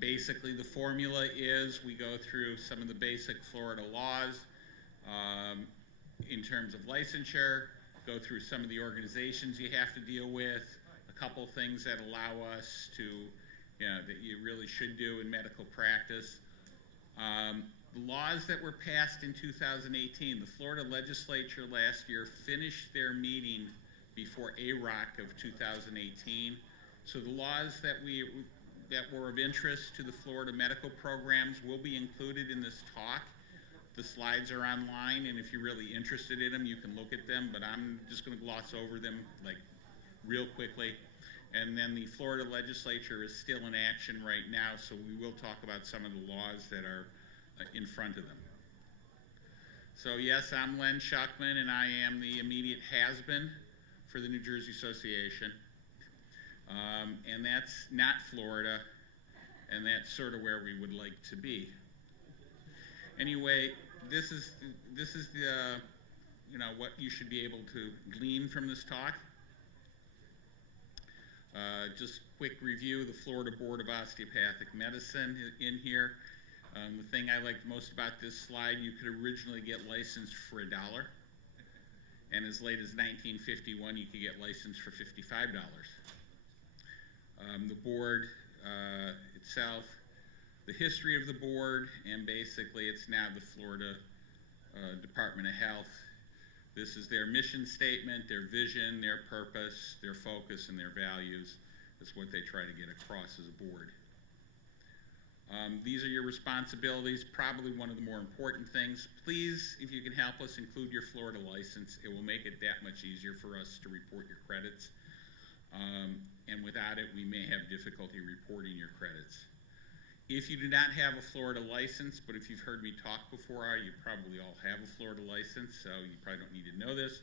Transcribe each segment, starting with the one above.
Basically, the formula is we go through some of the basic Florida laws in terms of licensure, go through some of the organizations you have to deal with, a couple things that allow us to, that you really should do in medical practice. The laws that were passed in 2018, the Florida Legislature last year finished their meeting before AROC of 2018. So the laws that were of interest to the Florida medical programs will be included in this talk. The slides are online, and if you're really interested in them, you can look at them, but I'm just going to gloss over them like real quickly. And then the Florida Legislature is still in action right now, so we will talk about some of the laws that are in front of them. So yes, I'm Len Schuchman, and I am the immediate has-been for the New Jersey Association. And that's not Florida, and that's sort of where we would like to be. Anyway, this is the what you should be able to glean from this talk. Just quick review of the Florida Board of Osteopathic Medicine in here. The thing I liked most about this slide, you could originally get licensed for $1, and as late as 1951, you could get licensed for $55. The board itself, the history of the board, and basically it's now the Florida Department of Health. This is their mission statement, their vision, their purpose, their focus, and their values. That's what they try to get across as a board. These are your responsibilities, probably one of the more important things. Please, if you can help us, include your Florida license. It will make it that much easier for us to report your credits. And without it, we may have difficulty reporting your credits. If you do not have a Florida license, but if you've heard me talk before, you probably all have a Florida license, so you probably don't need to know this.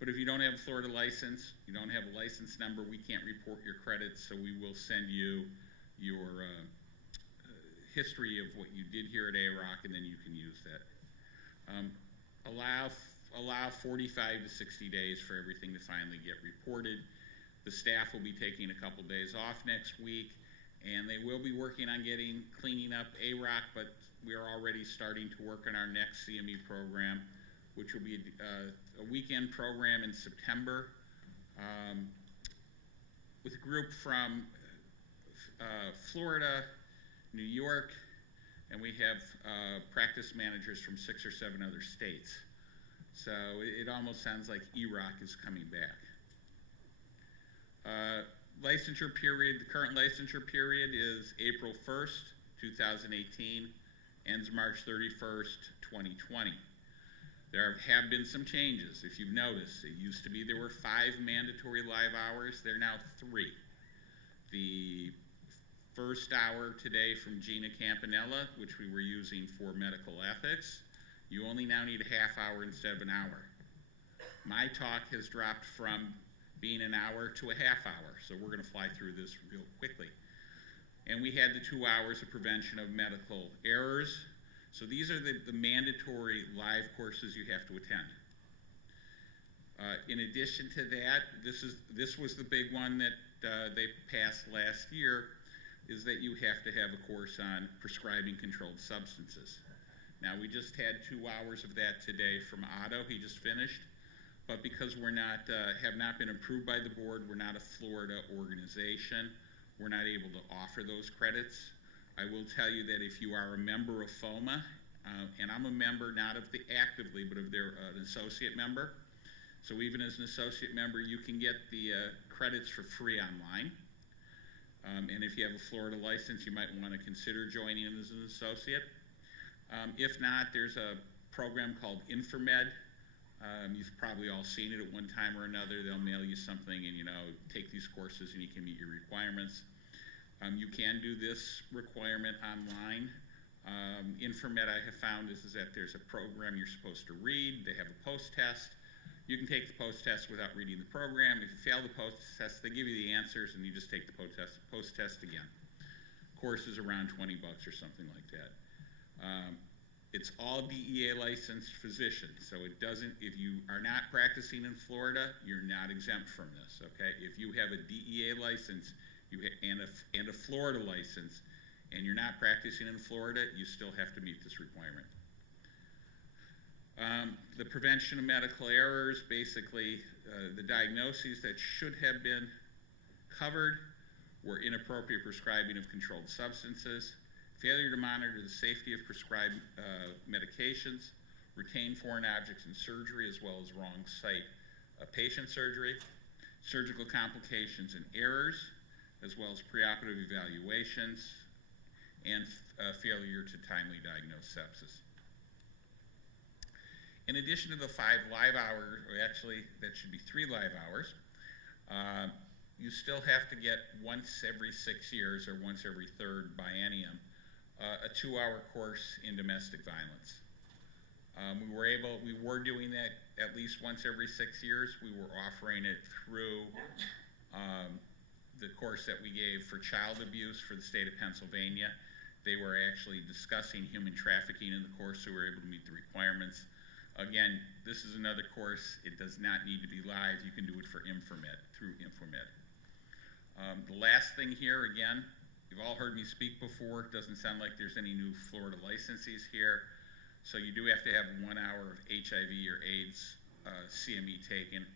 But if you don't have a Florida license, you don't have a license number, we can't report your credits, so we will send you your history of what you did here at AROC, and then you can use that. Allow 45 to 60 days for everything to finally get reported. The staff will be taking a couple days off next week, and they will be working on cleaning up AROC, but we are already starting to work on our next CME program, which will be a weekend program in September with a group from Florida, New York, and we have practice managers from 6 or 7 other states. So it almost sounds like EROC is coming back. Licensure period, the current licensure period is April 1st, 2018, ends March 31st, 2020. There have been some changes, if you've noticed. It used to be there were 5 mandatory live hours, there are now 3. The first hour today from Gina Campanella, which we were using for medical ethics, you only now need a half hour instead of an hour. My talk has dropped from being an hour to a half hour, so we're going to fly through this real quickly. And we had the 2 hours of prevention of medical errors. So these are the mandatory live courses you have to attend. In addition to that, this was the big one that they passed last year, is that you have to have a course on prescribing controlled substances. Now, we just had 2 hours of that today from Otto. He just finished. But because we're not, have not been approved by the board, we're not a Florida organization, we're not able to offer those credits. I will tell you that if you are a member of FOMA, and I'm a member not of the actively, but of their an associate member. So even as an associate member, you can get the credits for free online. And if you have a Florida license, you might want to consider joining in as an associate. If not, there's a program called InforMed. You've probably all seen it at one time or another. They'll mail you something and, take these courses and you can meet your requirements. You can do this requirement online. InforMed, I have found, is that there's a program you're supposed to read. They have a post-test. You can take the post-test without reading the program. If you fail the post-test, they give you the answers and you just take the post-test again. Course is around 20 bucks or something like that. It's all DEA licensed physicians, so it doesn't, if you are not practicing in Florida, you're not exempt from this, okay? If you have a DEA license and a Florida license, and you're not practicing in Florida, you still have to meet this requirement. The prevention of medical errors, basically the diagnoses that should have been covered were inappropriate prescribing of controlled substances, failure to monitor the safety of prescribed medications, retain foreign objects in surgery, as well as wrong site patient surgery, surgical complications and errors, as well as preoperative evaluations, and failure to timely diagnose sepsis. In addition to the 5 live hours, or actually that should be 3 live hours, you still have to get once every 6 years or once every 3rd biennium a 2-hour course in domestic violence. We were doing that at least once every 6 years. We were offering it through the course that we gave for child abuse for the state of Pennsylvania. They were actually discussing human trafficking in the course, so we were able to meet the requirements. Again, this is another course. It does not need to be live. You can do it for Infomed, through Infomed. The last thing here, again, you've all heard me speak before. It doesn't sound like there's any new Florida licensees here. So you do have to have 1 hour of HIV or AIDS CME taken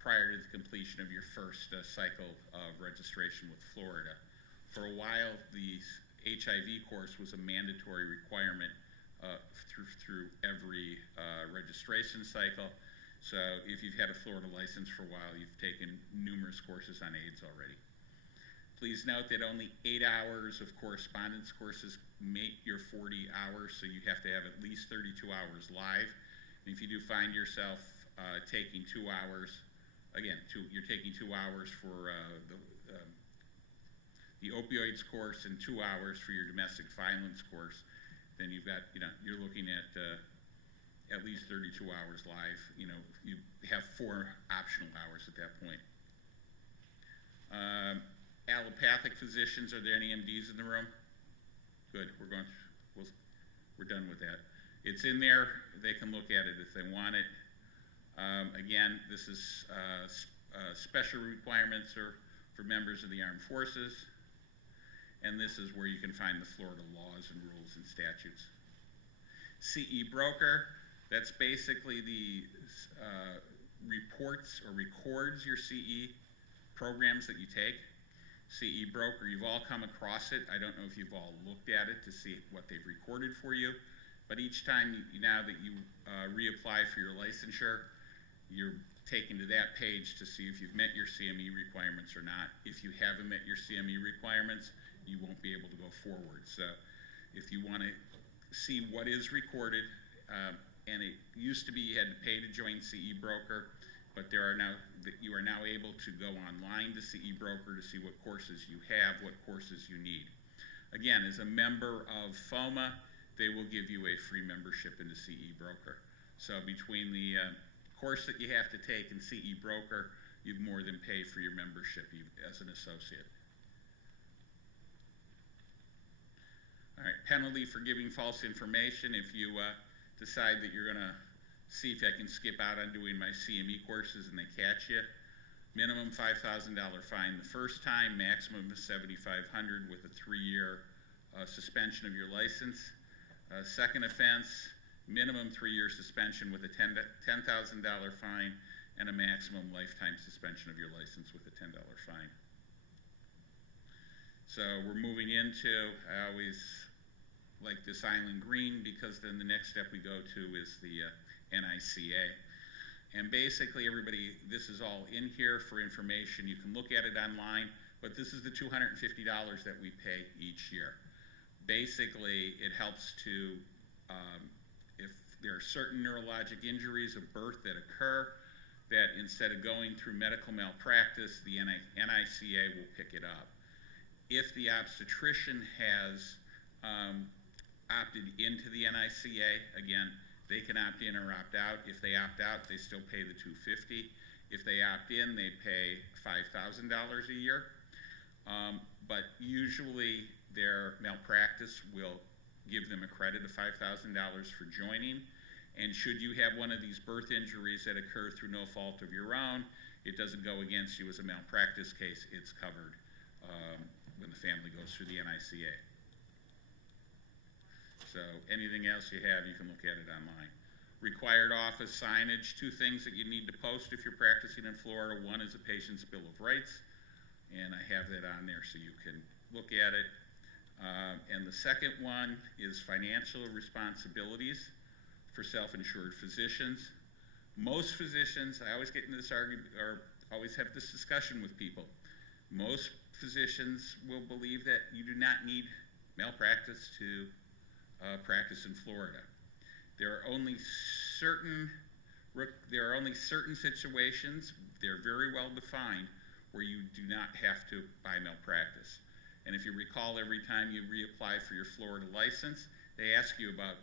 prior to the completion of your first cycle of registration with Florida. For a while, the HIV course was a mandatory requirement through every registration cycle. So if you've had a Florida license for a while, you've taken numerous courses on AIDS already. Please note that only 8 hours of correspondence courses make your 40 hours, so you have to have at least 32 hours live. And if you do find yourself taking 2 hours, again, you're taking 2 hours for the opioids course and 2 hours for your domestic violence course, then you've got, you're looking at least 32 hours live. You have 4 optional hours at that point. Allopathic physicians, are there any MDs in the room? Good, we're done with that. It's in there, they can look at it if they want it. Again, this is special requirements for members of the armed forces, and this is where you can find the Florida laws and rules and statutes. CE broker, that's basically the reports or records your CE programs that you take. CE broker, you've all come across it. I don't know if you've all looked at it to see what they've recorded for you, but each time now that you reapply for your licensure, you're taken to that page to see if you've met your CME requirements or not. If you haven't met your CME requirements, you won't be able to go forward. So if you want to see what is recorded, and it used to be you had to pay to join CE broker, but you are now able to go online to CE broker to see what courses you have, what courses you need. Again, as a member of FOMA, they will give you a free membership into CE broker. So between the course that you have to take in CE broker, you've more than paid for your membership as an associate. All right, penalty for giving false information. If you decide that you're going to see if I can skip out on doing my CME courses and they catch you, minimum $5,000 fine the first time, maximum of $7,500 with a 3-year suspension of your license. Second offense, minimum 3-year suspension with a $10,000 fine and a maximum lifetime suspension of your license with a $10 fine. So we're moving into, I always like this island green because then the next step we go to is the NICA. And basically everybody, this is all in here for information. You can look at it online, but this is the $250 that we pay each year. Basically, it helps to, if there are certain neurologic injuries of birth that occur, that instead of going through medical malpractice, the NICA will pick it up. If the obstetrician has opted into the NICA, again, they can opt in or opt out. If they opt out, they still pay the $250. If they opt in, they pay $5,000 a year. But usually their malpractice will give them a credit of $5,000 for joining. And should you have one of these birth injuries that occur through no fault of your own, it doesn't go against you as a malpractice case. It's covered when the family goes through the NICA. So anything else you have, you can look at it online. Required office signage, 2 things that you need to post if you're practicing in Florida. One is a patient's Bill of Rights, and I have that on there so you can look at it. And the second one is financial responsibilities for self-insured physicians. Most physicians, I always get into this argument, or always have this discussion with people. Most physicians will believe that you do not need malpractice to practice in Florida. There are only certain situations, they're very well defined, where you do not have to buy malpractice. And if you recall, every time you reapply for your Florida license, they ask you about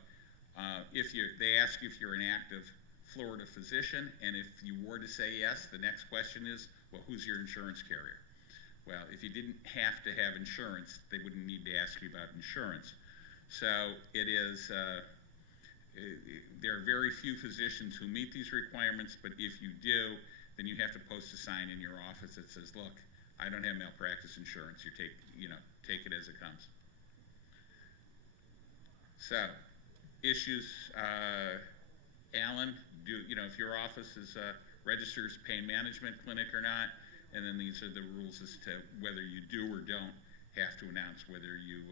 if you're an active Florida physician, and if you were to say yes, the next question is, well, who's your insurance carrier? Well, if you didn't have to have insurance, they wouldn't need to ask you about insurance. So it is, there are very few physicians who meet these requirements, but if you do, then you have to post a sign in your office that says, look, I don't have malpractice insurance. You take it as it comes. So, issues, Alan, if your office is registers pain management clinic or not, and then these are the rules as to whether you do or don't have to announce whether you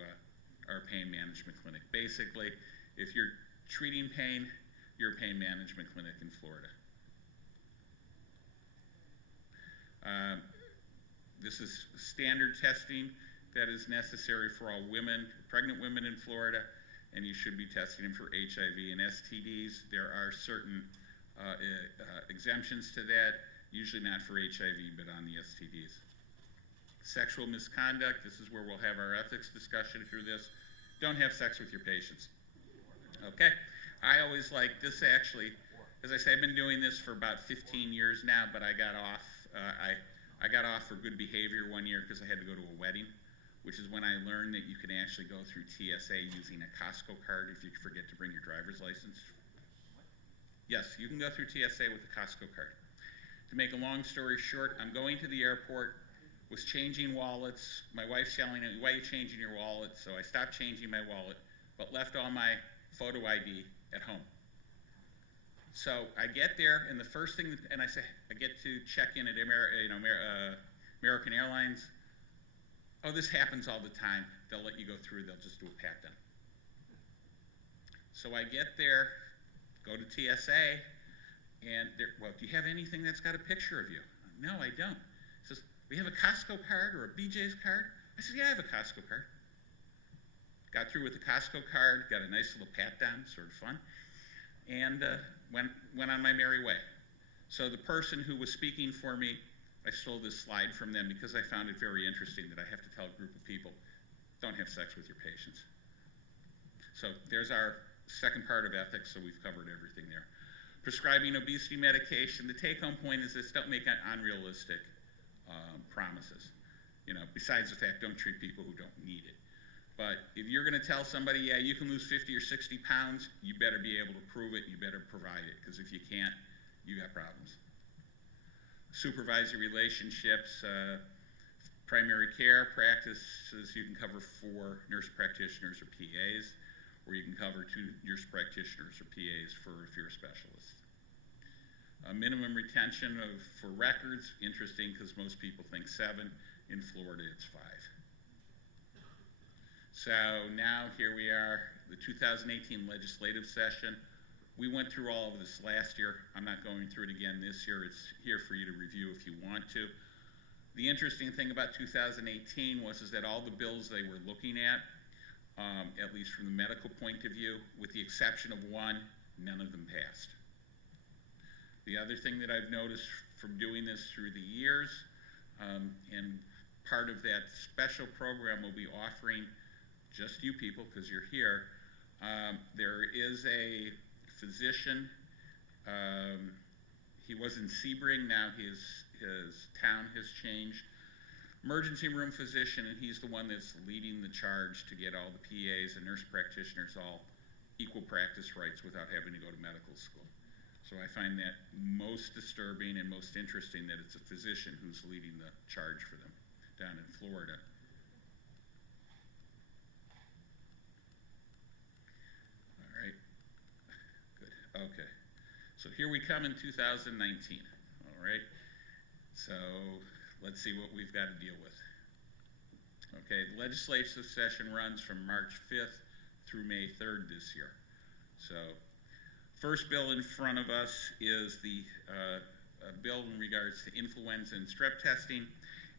are a pain management clinic. Basically, if you're treating pain, you're a pain management clinic in Florida. This is standard testing that is necessary for all women, pregnant women in Florida, and you should be testing them for HIV and STDs. There are certain exemptions to that, usually not for HIV, but on the STDs. Sexual misconduct, this is where we'll have our ethics discussion through this. Don't have sex with your patients. Okay? I always like this actually, as I say, I've been doing this for about 15 years now, but I got off, I got off for good behavior one year because I had to go to a wedding, which is when I learned that you can actually go through TSA using a Costco card if you forget to bring your driver's license. Yes, you can go through TSA with a Costco card. To make a long story short, I'm going to the airport, was changing wallets. My wife's yelling at me, why are you changing your wallet? So I stopped changing my wallet, but left all my photo ID at home. So I get there, and the first thing, and I say, I get to check in at American Airlines. Oh, this happens all the time. They'll let you go through, they'll just do a pat down. So I get there, go to TSA, and well, do you have anything that's got a picture of you? No, I don't. He says, we have a Costco card or a BJ's card? I said, yeah, I have a Costco card. Got through with the Costco card, got a nice little pat down, sort of fun, and went on my merry way. So the person who was speaking for me, I stole this slide from them because I found it very interesting that I have to tell a group of people, don't have sex with your patients. So there's our second part of ethics, so we've covered everything there. Prescribing obesity medication, the take-home point is this: don't make unrealistic promises. Besides the fact, don't treat people who don't need it. But if you're going to tell somebody, yeah, you can lose 50 or 60 pounds, you better be able to prove it, you better provide it, because if you can't, you got problems. Supervisory relationships, primary care practices you can cover 4 nurse practitioners or PAs, or you can cover 2 nurse practitioners or PAs if you're a specialist. Minimum retention for records, interesting because most people think 7. In Florida, it's 5. So now here we are, the 2018 legislative session. We went through all of this last year. I'm not going through it again this year. It's here for you to review if you want to. The interesting thing about 2018 was that all the bills they were looking at least from the medical point of view, with the exception of one, none of them passed. The other thing that I've noticed from doing this through the years, and part of that special program we'll be offering just you people, because you're here, there is a physician, he was in Sebring, now his town has changed, emergency room physician, and he's the one that's leading the charge to get all the PAs and nurse practitioners all equal practice rights without having to go to medical school. So I find that most disturbing and most interesting that it's a physician who's leading the charge for them down in Florida. here we come in 2019, all right? So let's see what we've got to deal with. Okay, the legislative session runs from March 5th through May 3rd this year. So first bill in front of us is the bill in regards to influenza and strep testing,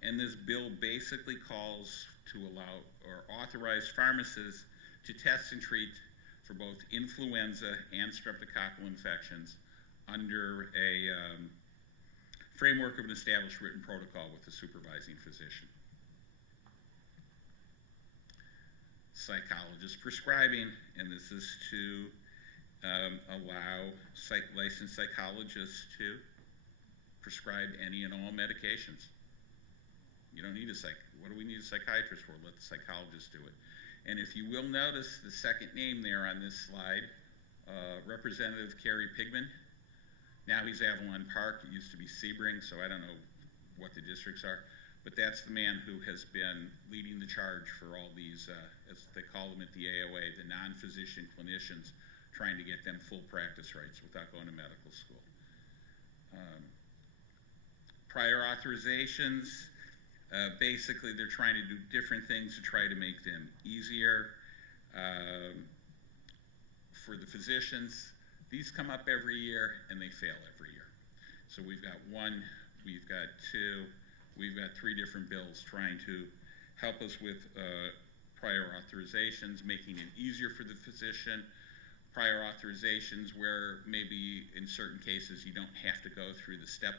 and this bill basically calls to allow or authorize pharmacists to test and treat for both influenza and streptococcal infections under a framework of an established written protocol with the supervising physician. Psychologist prescribing, and this is to allow licensed psychologists to prescribe any and all medications. You don't need what do we need a psychiatrist for? Let the psychologist do it. And if you will notice the second name there on this slide, Representative Kerry Pigman. Now he's Avalon Park. It used to be Sebring, so I don't know what the districts are. But that's the man who has been leading the charge for all these, as they call them at the AOA, the non-physician clinicians, trying to get them full practice rights without going to medical school. Prior authorizations, basically they're trying to do different things to try to make them easier. For the physicians, these come up every year and they fail every year. So we've got one, we've got two, we've got three different bills trying to help us with prior authorizations, making it easier for the physician, prior authorizations where maybe in certain cases you don't have to go through the step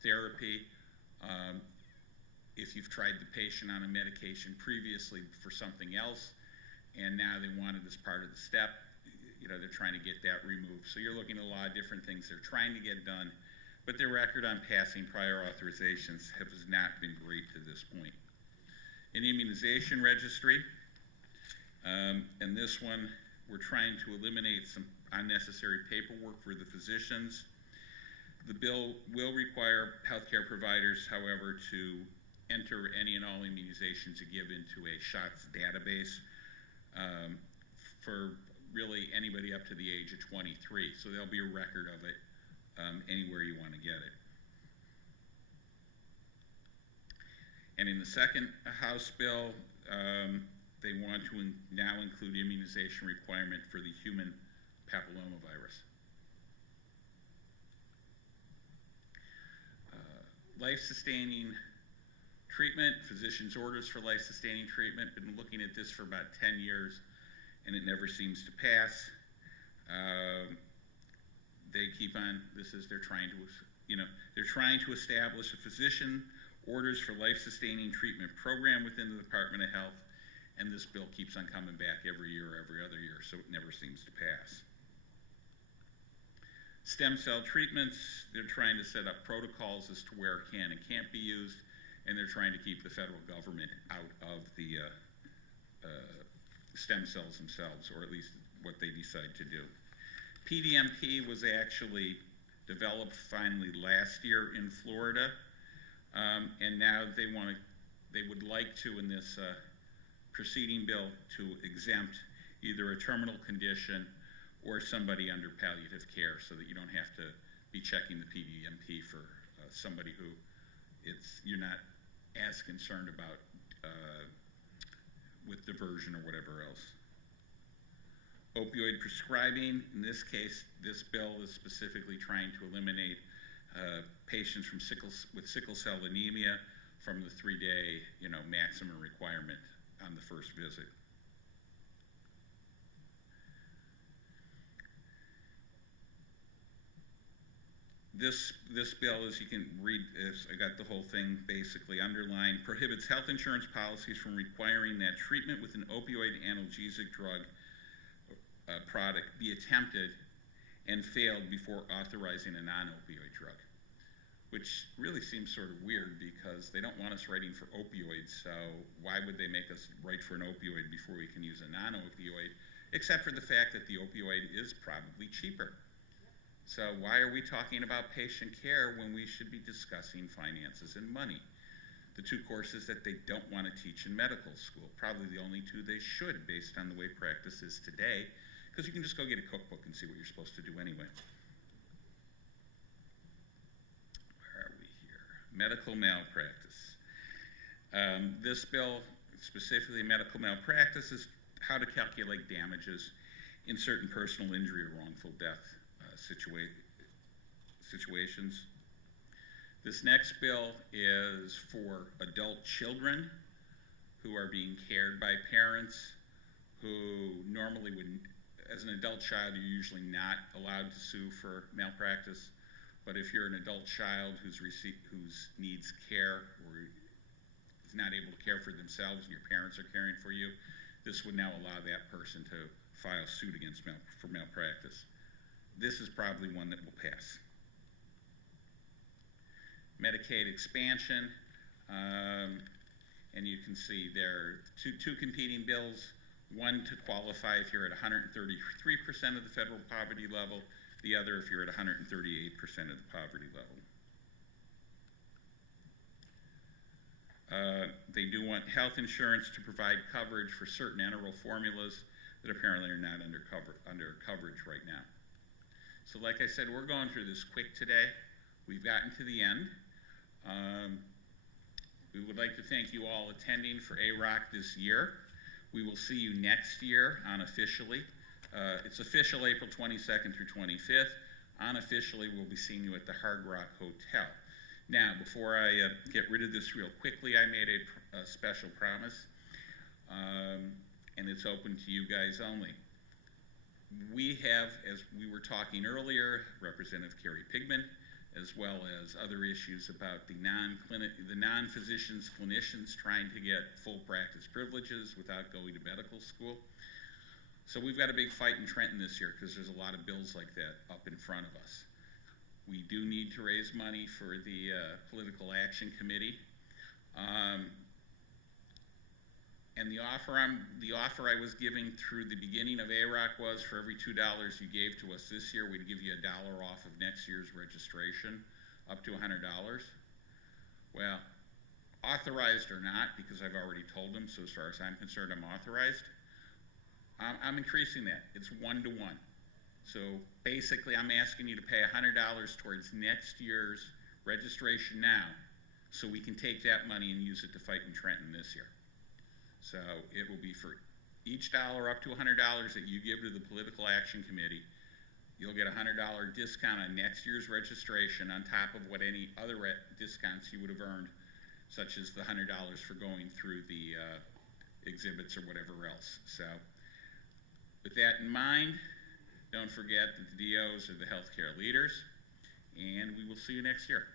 therapy. If you've tried the patient on a medication previously for something else and now they want it as part of the step, you know, they're trying to get that removed. So you're looking at a lot of different things they're trying to get done, but their record on passing prior authorizations has not been great to this point. An immunization registry, and this one, we're trying to eliminate some unnecessary paperwork for the physicians. The bill will require healthcare providers, however, to enter any and all immunizations you give into a SHOTS database for really anybody up to the age of 23. So there'll be a record of it anywhere you want to get it. And in the second House bill, they want to now include immunization requirement for the human papillomavirus. Life-sustaining treatment, physician's orders for life-sustaining treatment. Been looking at this for about 10 years and it never seems to pass. They keep on, they're trying to establish a physician orders for life-sustaining treatment program within the Department of Health, and this bill keeps on coming back every year or every other year, so it never seems to pass. Stem cell treatments, they're trying to set up protocols as to where it can and can't be used, and they're trying to keep the federal government out of the stem cells themselves, or at least what they decide to do. PDMP was actually developed finally last year in Florida, and now they would like to, in this preceding bill, to exempt either a terminal condition or somebody under palliative care, so that you don't have to be checking the PDMP for somebody who you're not as concerned about with diversion or whatever else. Opioid prescribing, in this case, this bill is specifically trying to eliminate patients with sickle cell anemia from the 3-day, maximum requirement on the first visit. This bill, as you can read, I got the whole thing basically underlined, prohibits health insurance policies from requiring that treatment with an opioid analgesic drug product be attempted and failed before authorizing a non-opioid drug, which really seems sort of weird because they don't want us writing for opioids, so why would they make us write for an opioid before we can use a non-opioid, except for the fact that the opioid is probably cheaper. So why are we talking about patient care when we should be discussing finances and money? The two courses that they don't want to teach in medical school, probably the only two they should based on the way practice is today, because you can just go get a cookbook and see what you're supposed to do anyway. medical malpractice. This bill, specifically medical malpractice, is how to calculate damages in certain personal injury or wrongful death situations. This next bill is for adult children who are being cared by parents who normally would, as an adult child, you're usually not allowed to sue for malpractice. But if you're an adult child who needs care or is not able to care for themselves and your parents are caring for you, this would now allow that person to file suit against for malpractice. This is probably one that will pass. Medicaid expansion, and you can see there are two competing bills. One to qualify if you're at 133% of the federal poverty level, the other if you're at 138% of the poverty level. They do want health insurance to provide coverage for certain enteral formulas that apparently are not under coverage right now. So like I said, we're going through this quick today. We've gotten to the end. We would like to thank you all attending for AROC this year. We will see you next year unofficially. It's official April 22nd through 25th. Unofficially, we'll be seeing you at the Hard Rock Hotel. Now, before I get rid of this real quickly, I made a special promise, and it's open to you guys only. We have, as we were talking earlier, Representative Carrie Pigman, as well as other issues about the non-physicians, clinicians trying to get full practice privileges without going to medical school. So we've got a big fight in Trenton this year because there's a lot of bills like that up in front of us. We do need to raise money for the Political Action Committee. And the offer I was giving through the beginning of AROC was for every $2 you gave to us this year, we'd give you $1 off of next year's registration, up to $100. Well, authorized or not, because I've already told them, so as far as I'm concerned, I'm authorized. I'm increasing that. It's 1-to-1. So basically, I'm asking you to pay $100 towards next year's registration now, so we can take that money and use it to fight in Trenton this year. So it will be for each dollar up to $100 that you give to the Political Action Committee, you'll get a $100 discount on next year's registration on top of what any other discounts you would have earned, such as the $100 for going through the exhibits or whatever else. So with that in mind, don't forget that the DOs are the healthcare leaders, and we will see you next year.